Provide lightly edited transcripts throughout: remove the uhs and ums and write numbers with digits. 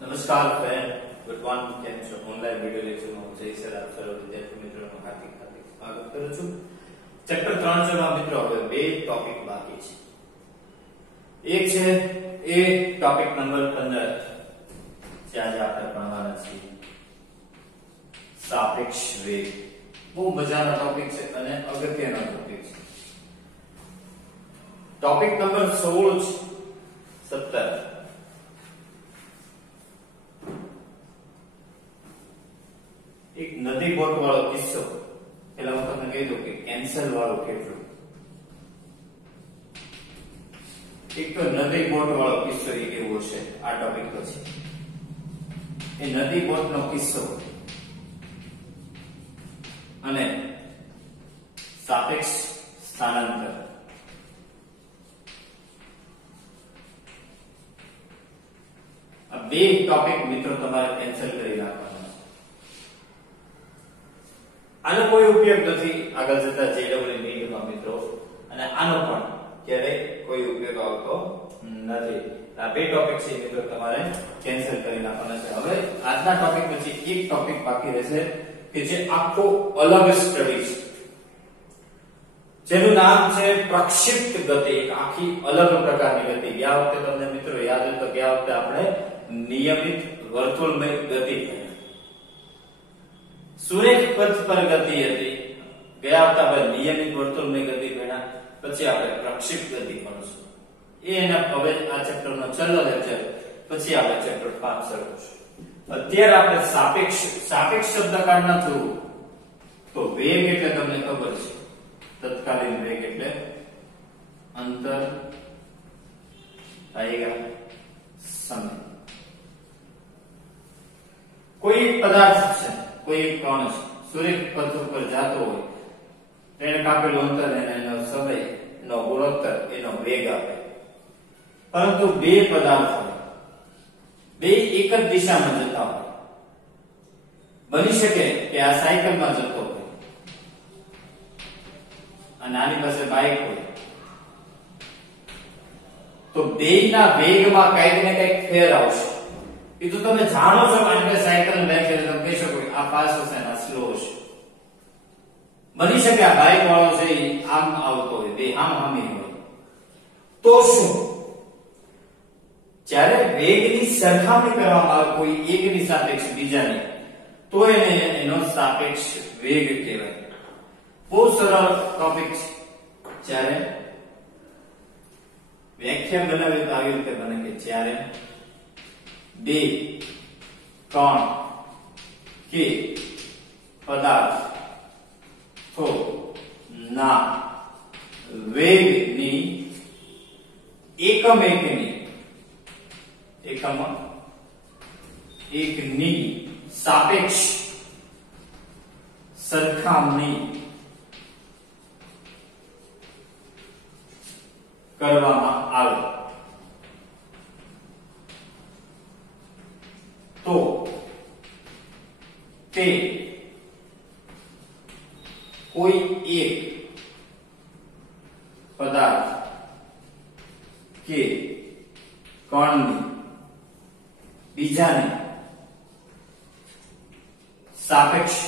નમસ્કાર friend, good morning. કેમ છો? ઓનલાઈન વિડિયો લેક્ચરમાં જય સર આપ સર્વ વિદ્યાર્થી મિત્રોનું હાર્દિક સ્વાગત કરું છું. ચેપ્ટર 3 છે મિત્રો. હવે બે ટોપિક બાકી છે. એક છે એ ટોપિક નંબર 15 જે આજે આપણે ભણવાના છીએ, સાપેક્ષ વેગ. બહુ મજાનો ટોપિક છે અને અગત્યનો ટોપિક છે. ટોપિક નંબર 16 17 એક નદી બોટ વાળો કિસ્સો. પેલા હું તમને કહી દઉં કે કેન્સલ વાળું કેટલું. એક તો નદી બોટ વાળો કિસ્સો એ કેવો છે આ ટોપિક પછી. એ નદી બોટ નો કિસ્સો અને સાપેક્ષ સ્થાનાંતર. આ બે ટોપિક મિત્રો તમારે કેન્સલ કરી નાખવાના. આનો કોઈ ઉપયોગ નથી આગળ જતા જેડબલ્યુ નીટમાં મિત્રો, અને આનો પણ ક્યારે કોઈ ઉપયોગ આવતો નથી. આ બે ટોપિક છે મિત્રો તમારે કેન્સલ કરી નાખવાના છે. હવે આજના ટોપિક પછી એક ટોપિક બાકી રહેશે કે જે આખો અલગ સ્ટડી છે, જેનું નામ છે પ્રક્ષિપ્ત ગતિ. એક આખી અલગ પ્રકારની ગતિ. ગયા વખતે તમને મિત્રો યાદ હોય તો ગયા વખતે આપણે નિયમિત વર્તુળમય ગતિ સુરેખ પથ પર ગતિ હતી. ગયા વખતે આપણે નિયમિત વર્તુળમય ગતિ ભણ્યા. પછી આપણે પ્રક્ષિપ્ત ગતિ ભણીશું. એના હવે આ ચેપ્ટરનો છેલ્લો લેક્ચર, પછી આપણે ચેપ્ટર 5 શરૂ કરીશું. અત્યારે આપણે સાપેક્ષ શબ્દ કાઢના જોવું તો વેગ એટલે તમને ખબર છે, તત્કાલીન વેગ એટલે અંતર આયેગા સમય. કોઈ પદાર્થ છે, કોઈ એક કણ છે, સુરેખ પથ ઉપર જતો હોય, તેને કાપેલું અંતર એનો સમય, એનો ગુણોત્તર, એનો વેગ આપે. પરંતુ બે પદાર્થ હોય, બે એક જ દિશામાં જતા હોય. બની શકે કે આ સાયકલમાં જતો હોય અને આની પાસે બાઇક હોય, તો બેયના વેગમાં કંઈક ને કંઈક ફેર આવશે. એ તો તમે જાણો છો, કારણ કે સાયકલ બેઠે તમે કહી શકો આ ફાસ્ટ હશે ને આ સ્લો હશે. બની શકે આ બાઇક વાળો છે એ આમ આવતો હોય, બે આમ આમી હોય. તો શું? જ્યારે વેગની સરખામણી કરવામાં આવે કોઈ એકની સાપેક્ષ બીજાની, તો એનો સાપેક્ષ વેગ કહેવાય. બહુ સરળ ટોપિક છે. જ્યારે વ્યાખ્યા બનાવી તો આવી રીતે બને કે જ્યારે બે કણ કે પદાર્થો ના વેગની એકની સાપેક્ષ સરખામણી કરવામાં આવે તો તે કોઈ એક પદાર્થ કે કણની બીજાને સાપેક્ષ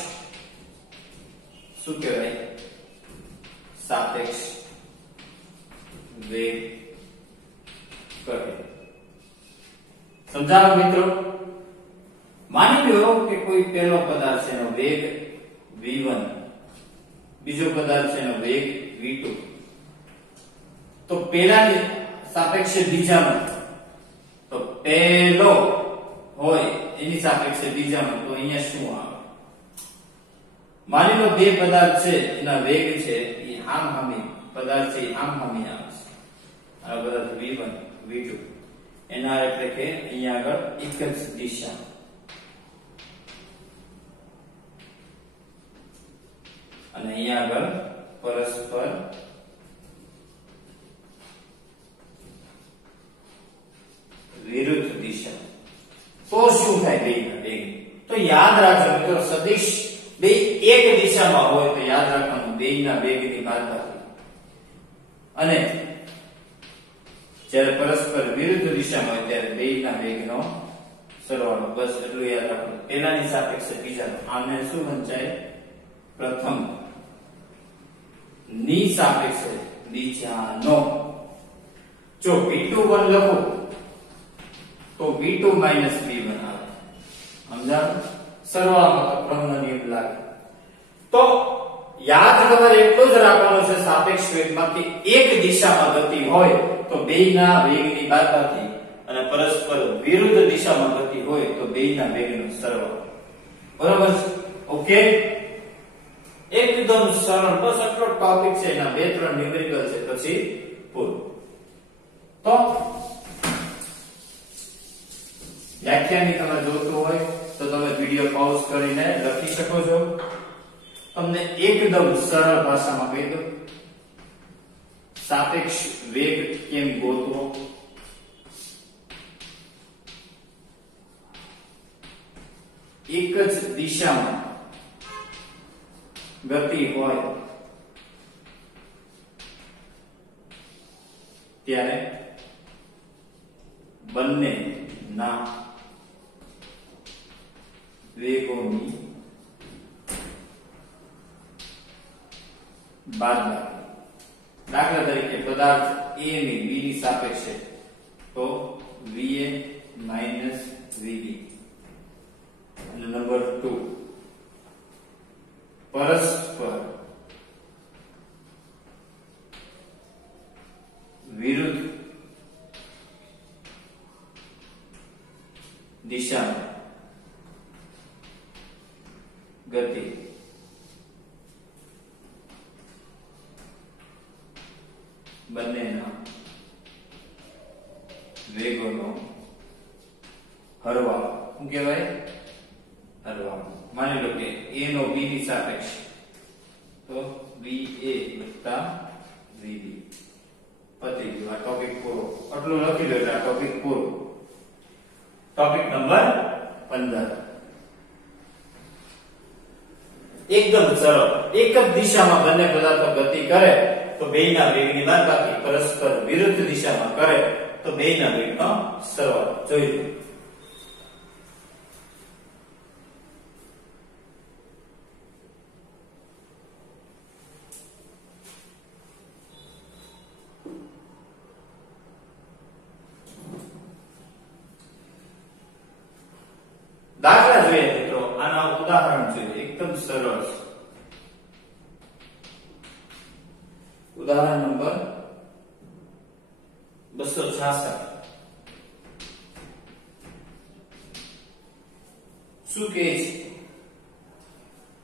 શું કહેવાય? સાપેક્ષ વેગ કહે. સમજાવો મિત્રો? માની લો કે કોઈ પહેલો પદાર્થ છે એનો વેગ v1, બીજો પદાર્થ છે એનો વેગ v2. તો પહેલાની સાપેક્ષે બીજામાં, તો પહેલો હોય એની સાપેક્ષે બીજામાં, તો અહીંયા શું આવે? માની લો બે પદાર્થ છે એના વેગ છે એ હામહામી પદાર્થ છે, હામહામી આવે છે. આ પદાર્થ v1 v2 એના એટલે કે અહીંયા આગળ એક જ દિશા, અને અહીંયા આગળ પરસ્પર વિરુદ્ધ દિશા. તો શું થાય બેયના વેગ? તો યાદ રાખજો મિત્રો, સદિશ બે એક દિશામાં હોય તો યાદ રાખવાનું બેયના વેગની બાદબાકી. અને જ્યારે પરસ્પર વિરુદ્ધ દિશામાં હોય ત્યારે બેયના વેગનો સરવાળો. બસ એટલું યાદ રાખો. પહેલાની સાપેક્ષે બીજાનો. આને શું વંચાય? પ્રથમ ની સાપેક્ષે બીજાનો. જો v21 લખો તો v2 v1 આવે. સમજાણું? સરવાળામાં ક્રમનો નિયમ લાગે. તો યાદ તમારે એટલું જ રાખવાનું છે સાપેક્ષ વેગમાં કે એક દિશામાં ગતિ હોય તો બેયના વેગની બાદબાકી અને પરસ્પર વિરુદ્ધ દિશામાં ગતિ હોય તો બેયના વેગનો સરવાળો. બરાબર છે? ઓકે, એકદમ સરળ. બસ આટલો ટોપિક છે. એના 2-3 ન્યુમેરિકલ છે પછી પૂરું. તો વ્યાખ્યાની તમે જોતું હોય તો તમે વિડિયો પોઝ કરીને લખી શકો છો. તમને એકદમ સરળ ભાષામાં કહી દઉં સાપેક્ષ વેગ કેમ ગોતવો. એક જ દિશામાં ગતિ હોય ત્યારે બંને ના વેગોની બાદબાકી. દાખલા તરીકે પદાર્થ A ની B ની સાપેક્ષે તો VA માઈનસ VB. અને નંબર 2 પરસ્પર વિરુદ્ધ દિશામાં ગતિ બંનેના વેગોનો હરવાળો. શું કહેવાય? હરવાળો. માની લો કે A નો B ની સાપેક્ષ તો VA વત્તા VB. પતી ગયું. આ ટોપિક પૂરો. આટલું લખી લો એટલે આ ટોપિક પૂરો. Topic number 15. એકદમ સરળ. એક જ દિશામાં બંને પદાર્થો ગતિ કરે તો બેયના વેગની બાદબાકી પરસ્પર વિરુદ્ધ દિશામાં કરે તો બેયના વેગનો સરવાળો. જોઈ લો. દાખલા જોઈએ મિત્રો. આના ઉદાહરણ જોઈએ. એકદમ સરળ. ઉદાહરણ નંબર 266. શું કહે છે?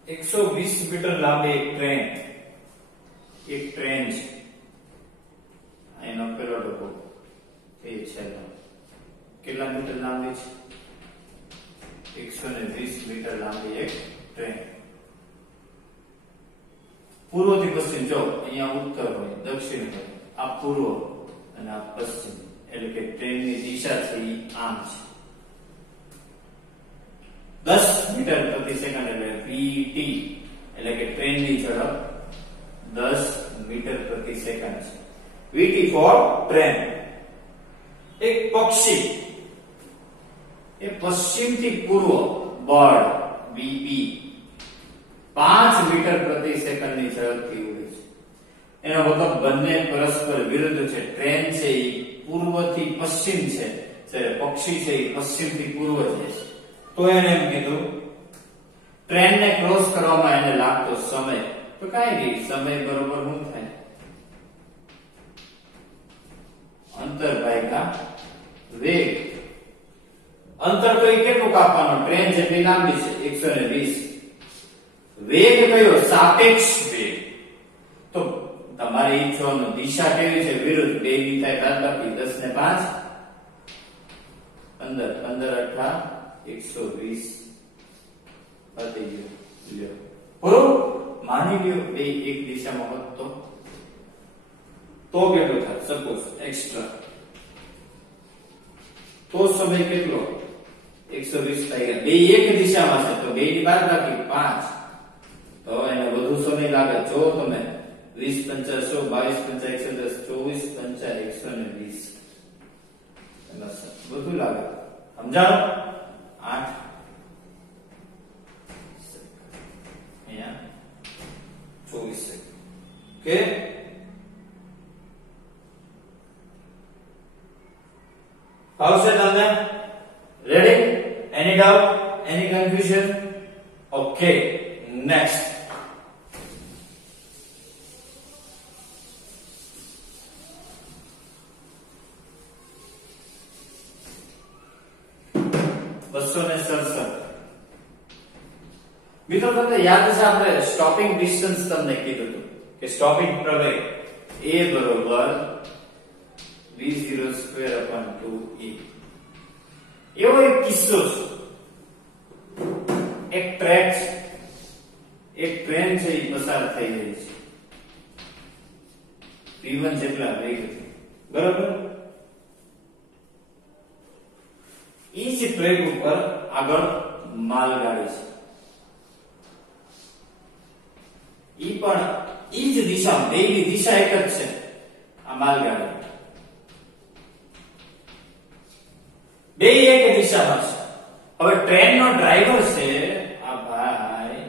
120 મીટર લાંબી એક ટ્રેન છે. એનો પેલો ડબ્બો એ છે. કેટલા મીટર લાંબી છે? 120 મીટર લાંબી એક ટ્રેન. પૂર્વથી પશ્ચિમ. જો અહીંયા ઉત્તર હોય, દક્ષિણ હોય. આ પૂર્વ અને આ પશ્ચિમ. એટલે કે ટ્રેનની દિશા છે એ આમ છે. 10 મીટર પ્રતિ સેકન્ડ એટલે VT. એટલે કે ટ્રેનની ઝડપ 10 મીટર પ્રતિ સેકન્ડ છે. VT for train. એક પક્ષી એ પશ્ચિમથી પૂર્વ બર્ડ BB 5 મીટર પ્રતિ સેકન્ડની ઝડપથી ઉડે છે. એનો મતલબ બંને પરસ્પર વિરુદ્ધ છે. ટ્રેન છે એ પૂર્વથી પશ્ચિમ છે, જ્યારે પક્ષી છે એ પશ્ચિમથી પૂર્વ છે. તો એને એમ કીધું ટ્રેનને ક્રોસ કરવામાં એને લાગતો સમય. તો કાંઈ નહીં, સમય બરોબર શું થાય? અંતર ભાગ્યા વેગ. અંતર તો એ કેટલું કાપવાનું? ટ્રેન જેટલી લાંબી છે 120. વેગ કયો? સાપેક્ષ વેગ. તો તમારી ઈચ્છોનો દિશા કેવી છે? વિરુદ્ધ. બે ની થાય બાદબાકી 10 ને 5 15 120 પતી ગયું. લ્યો પૂરું. માની લ્યો બે એક દિશામાં હોત તો કેટલું થાય? સપોઝ એક્સ્ટ્રા તો સમય કેટલો? 120 થઈ ગયા. બે એક દિશામાં છે તો બે ની બાદબાકી 5 તો એને વધુ સમય લાગે. જો તમે 20 5 100 22 5 110 24 5 120 બધું લાગે સમજાણો 8 અહીંયા 24 સેકન્ડ ઓકે આવશે તમને રેડી એની ડાઉટ એની કન્ફ્યુઝન ઓકે નેક્સ્ટ મિત્રો તમને યાદ છે આપણે સ્ટોપિંગ ડિસ્ટન્સ તમને કીધું હતું કે સ્ટોપિંગ પ્રવેગ a બરોબર v0/2e એવો એક કિસ્સો છે એક ટ્રેક છે એક ટ્રેન છે એ પસાર થઈ રહી છે v1 જેટલા વેગથી બરોબર ઈ જ ટ્રેક ઉપર આગળ માલગાડી છે ઈ પણ ઈ જ દિશા બેની દિશા એક જ છે આ માલગાડી બે એક દિશામાં છે હવે ટ્રેનનો ડ્રાઈવર છે આ ભાઈ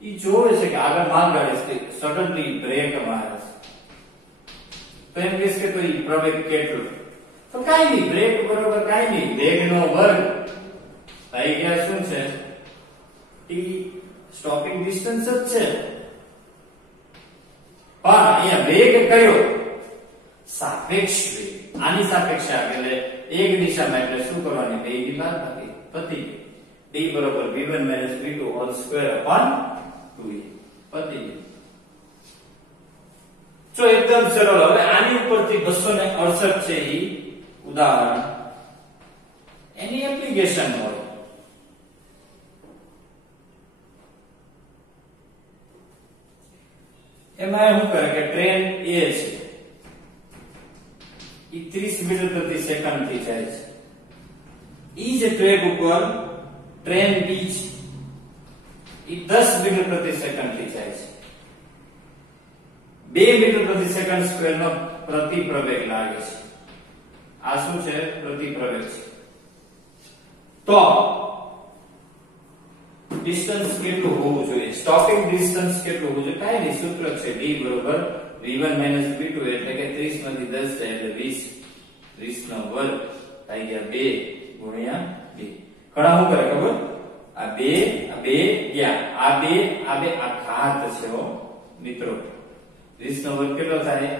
ઈ જોવે છે કે આગળ માલગાડી છે સડનલી બ્રેક મારે છે તો એમ કહે કે તો ઈ પ્રવેગ કેટલો તો કાઈ નહીં બ્રેક બરોબર કાઈ નહીં વેગનો વર્ગ થઈ ગયા શું છે ટી સ્ટોપિંગ ડિસ્ટન્સ જ છે પણ અહીંયા વેગ કયો સાપેક્ષ વેગ આની સાપેક્ષે એટલે એક દિશામાં એટલે શું કરવાની બે ની બાદ બાકી પતિ d બરોબર v1 v2 whole square upon 2e પતિ તો એકદમ સરળ હવે આની ઉપરથી 268 છે ઈ ઉદાહરણ એની એપ્લિકેશન હોય એમાં શું કરે કે ટ્રેન A છે ઈ 30 મીટર પ્રતિ સેકન્ડ થી જાય છે ઈ જ ટ્રેક ઉપર ટ્રેન B છે ઈ 10 મીટર પ્રતિ સેકન્ડ થી જાય છે 2 મીટર પ્રતિ સેકન્ડ સ્ક્વેર નો પ્રતિ પ્રવેગ લાગે છે આ શું છે પ્રતિ પ્રવેગ છે તો ડિસ્ટન્સ કેટલું હોવું જોઈએ સ્ટોપિંગ ડિસ્ટન્સ કેટલું હોવું જોઈએ કાઈ નહીં સૂત્ર છે d બરોબર v1 v2 એટલે કે 30 માંથી 10 જાય એટલે 20 નો વર્ગ થઈ ગયા 2 ગુણ્યા 2 ઘણા શું કરે ખબર આ 2 ગયા આ 2 આ ઘાત છે હો મિત્રો 20 નો વર્ગ કેટલો થાય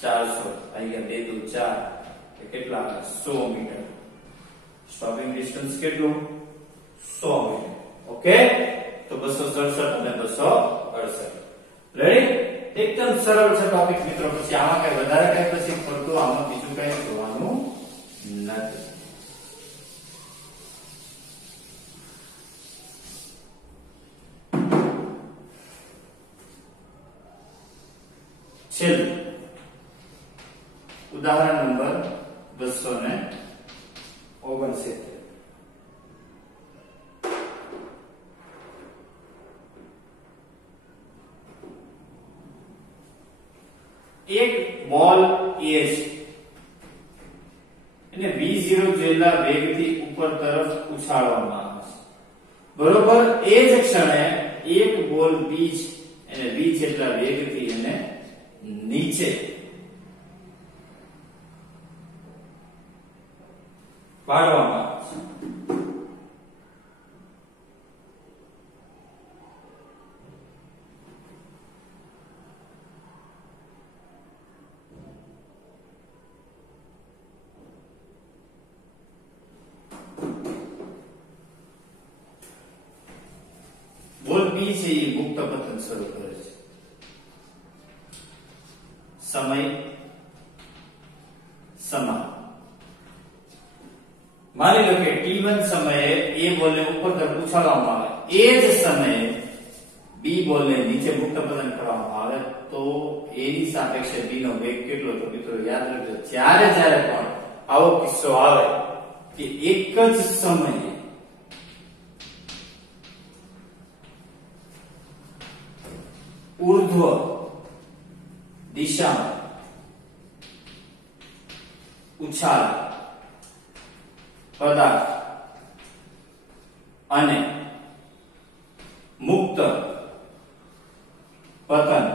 400 થઈ ગયા 2 દુ 4 કેટલા 100 મીટર સ્ટોપિંગ ડિસ્ટન્સ કેટલું 100 મીટર ઓકે તો 267 અને 268 રેડી એકદમ સરળ છે ટોપિક મિત્રો પછી આમાં કઈ વધારે કઈ પછી પડતું આમાં બીજું કઈ જોવાનું નથી છેલ્લું ઉદાહરણ નંબર 269 એક બોલ A છે એને v0 જેટલા વેગથી ઉપર તરફ ઉછાળવામાં આવે છે બરોબર એ જ ક્ષણે એક બોલ B છે એને v જેટલા વેગથી એને નીચે પાડવામાં આવે છે બોલ B છે એ મુક્ત પતન શરૂ કરે છે સમય સમાન માની લો કે t1 સમયે A બોલને ઉપર તરફ ઉછાળવામાં આવે એ જ સમયે B બોલને નીચે મુક્ત પતન કરવામાં આવે તો A ની સાપેક્ષે B નો વેગ કેટલો તો મિત્રો યાદ રાખજો જ્યારે પણ આવો કિસ્સો આવે કે એક જ સમયે ઉર્ધ્વ દિશામાં ઉછાલ પદાર્થ અને મુક્ત પતન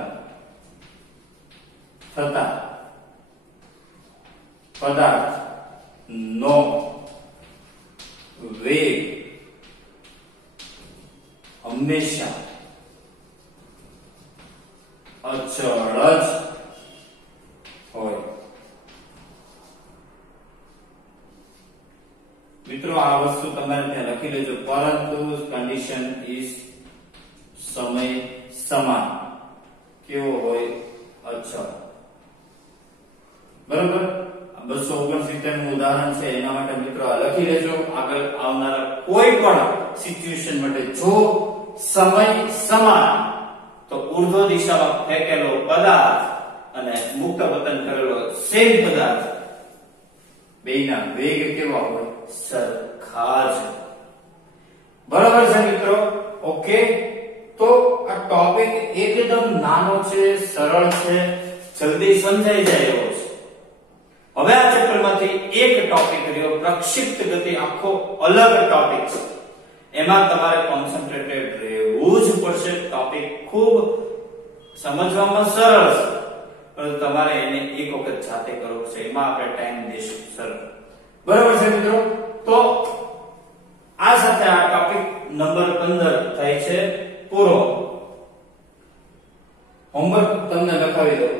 થતા પદાર્થ નો વેગ હંમેશા અચળ જ હોય. મિત્રો આ વસ્તુ તમારે ત્યાં લખી લેજો, પરંતુ કન્ડિશન ઇઝ સમય સમાન કેવો હોય? અચળ. બરોબર. 269 નું ઉદાહરણ છે, એના માટે મિત્રો આ લખી લેજો. આગળ આવનારા કોઈ પણ સિચ્યુએશન માટે જો સમય સમાન તો ઉર્ધ્વ દિશામાં ફેંકેલો પદાર્થ અને મુક્ત પતન કરેલો સેમ પદાર્થ બેયના વેગ કેવા હોય? સરખા જ. બરાબર છે મિત્રો? ઓકે. તો આ ટોપિક એકદમ નાનો છે, સરળ છે, જલ્દી સમજાઈ જાય એવો છે. હવે આ ચેપ્ટરમાંથી એક ટોપિક રહ્યો પ્રક્ષિપ્ત ગતિ, આખો અલગ ટોપિક છે. એમાં તમારે કોન્સન્ટ્રેટેડ રહેવું જ પડશે. ટોપિક ખૂબ સમજવામાં સરળ છે, પરંતુ તમારે એને એક વખત જાતે કરવું છે. એમાં આપણે ટાઈમ દેશું. સરળ. બરાબર છે મિત્રો? તો આ સાથે આ ટોપિક નંબર 15 થાય છે પૂરો. હોમવર્ક તમને લખાવી દઉં.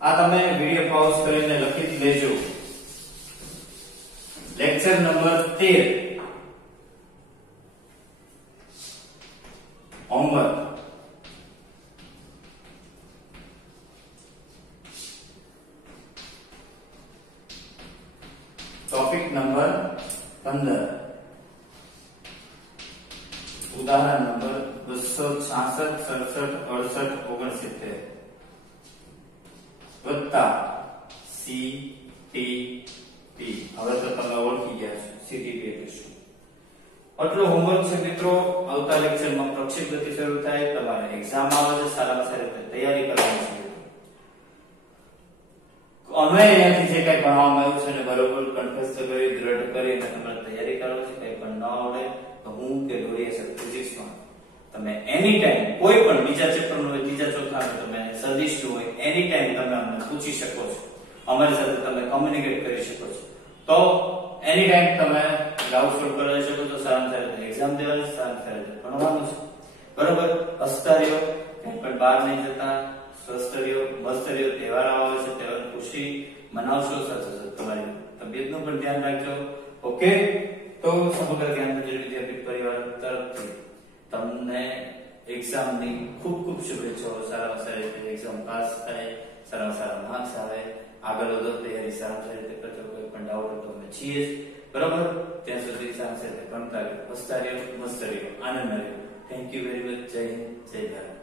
આ તમે વિડિયો પોઝ કરીને લખી લેજો. Lecture number 13 homework. Topic number 15 ઉદાહરણ નંબર 266 67 68 69 વત્તા CTP. હવે તો તમે ઓળખી ગયા છો CTP એટલે શું. આટલું હોમવર્ક છે મિત્રો. આવતા લેક્ચરમાં પ્રક્ષેપ ગતિ શરૂ થાય. તમારે એક્ઝામ આવે છે, સારામાં સારી રીતે તૈયારી કરવાની છે. અમે અહીંયાથી જે કઈ ભણવામાં આવ્યું છે ને બરોબર કંઠસ્થ કરી દ્રઢ કરી અને તમારે તૈયારી કરવાની છે. કઈ પણ ન આવડે તો હું કે દોરીએ સર ફિઝિક્સમાં તમે એની ટાઈમ કોઈ પણ બીજા ચેપ્ટરનું હોય, ત્રીજા ચોથાનું તમે સદિશનું હોય, એની ટાઈમ તમે અમને પૂછી શકો છો. અમારી સાથે તમે કોમ્યુનિકેટ કરી શકો છો. તો એની ટાઈમ તમે ડાઉટ સોલ્વ કરી શકો છો. સારામાં સારી એક્ઝામ દેવાની, સારામાં સારી ભણવાનું છે. બરોબર. હસતા રહ્યો, ક્યાંય પણ બહાર નહીં જતા, સ્વસ્થ રહ્યો, મસ્ત રહ્યો. તહેવાર આવે છે, તહેવારની ખુશી મનાવશો. સાથે સાથે તમારી તબિયતનું પણ ધ્યાન રાખજો. ઓકે. તો સમગ્ર જ્ઞાન મંજિલ વિદ્યાપીઠ પરિવાર તરફથી તમને એક્ઝામની ખૂબ ખૂબ શુભેચ્છાઓ. સારામાં સારી રીતે એક્ઝામ પાસ થાય, સારામાં સારા માર્ક્સ આવે, આગળ વધો, તૈયારી સારામાં સારી રીતે કરજો. કોઈ પણ ડાઉટ હોય તો અમે છીએ જ. બરાબર. ત્યાં સુધી સારામાં સારી રીતે ભણતા રહ્યો, હસતા રહ્યો, મસ્ત રહ્યો, આનંદ રહ્યો. Thank you very much. જય હિન્દ, જય ભારત.